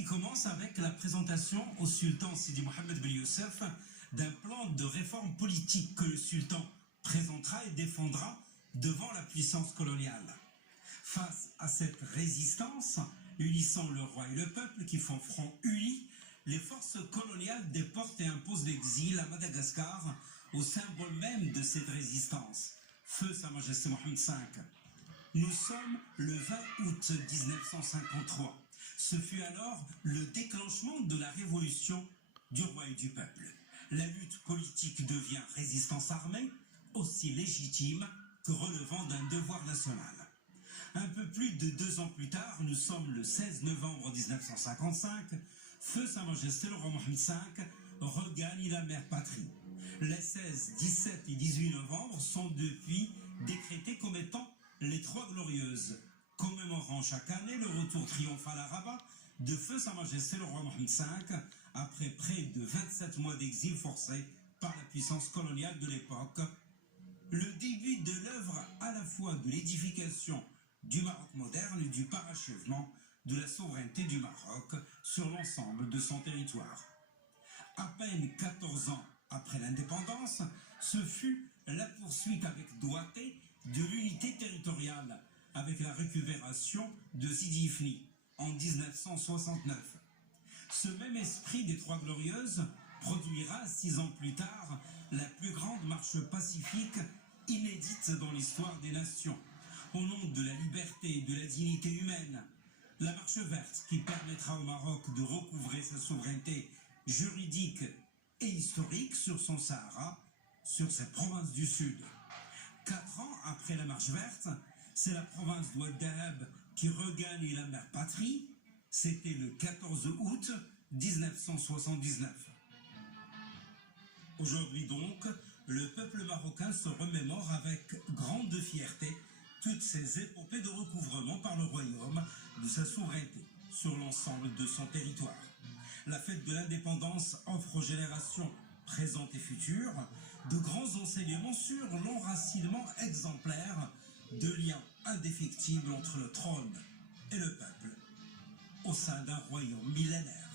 qui commence avec la présentation au sultan Sidi Mohammed Ben Youssef d'un plan de réforme politique que le sultan présentera et défendra devant la puissance coloniale. Face à cette résistance, unissant le roi et le peuple qui font front uni, les forces coloniales déportent et imposent l'exil à Madagascar, au symbole même de cette résistance. Feu Sa Majesté Mohammed V. Nous sommes le 20 août 1953. Ce fut alors le déclenchement de la révolution du roi et du peuple. La lutte politique devient résistance armée, aussi légitime que relevant d'un devoir national. Un peu plus de 2 ans plus tard, nous sommes le 16 novembre 1955, Feu Sa Majesté le roi Mohammed V regagne la mère patrie. Les 16, 17 et 18 novembre sont depuis décrétés comme étant les 3 glorieuses, commémorant chaque année le retour triomphal à Rabat de Feu Sa Majesté le roi Mohammed V après près de 27 mois d'exil forcé par la puissance coloniale de l'époque. Le début de l'œuvre à la fois de l'édification du Maroc moderne et du parachèvement de la souveraineté du Maroc sur l'ensemble de son territoire. À peine 14 ans après l'indépendance, ce fut la poursuite avec doigté de l'unité territoriale avec la récupération de Sidi Ifni en 1969. Ce même esprit des 3 glorieuses produira 6 ans plus tard la plus grande marche pacifique inédite dans l'histoire des nations, au nom de la liberté et de la dignité humaine. La marche verte qui permettra au Maroc de recouvrer sa souveraineté juridique et historique sur son Sahara, sur cette province du Sud. 4 ans après la marche verte, c'est la province d'Oued Dahab qui regagne la mère patrie. C'était le 14 août 1979. Aujourd'hui donc, le peuple marocain se remémore avec grande fierté toutes ces épopées de recouvrement par le royaume de sa souveraineté sur l'ensemble de son territoire. La fête de l'indépendance offre aux générations présentes et futures de grands enseignements sur l'enracinement exemplaire de liens indéfectibles entre le trône et le peuple au sein d'un royaume millénaire.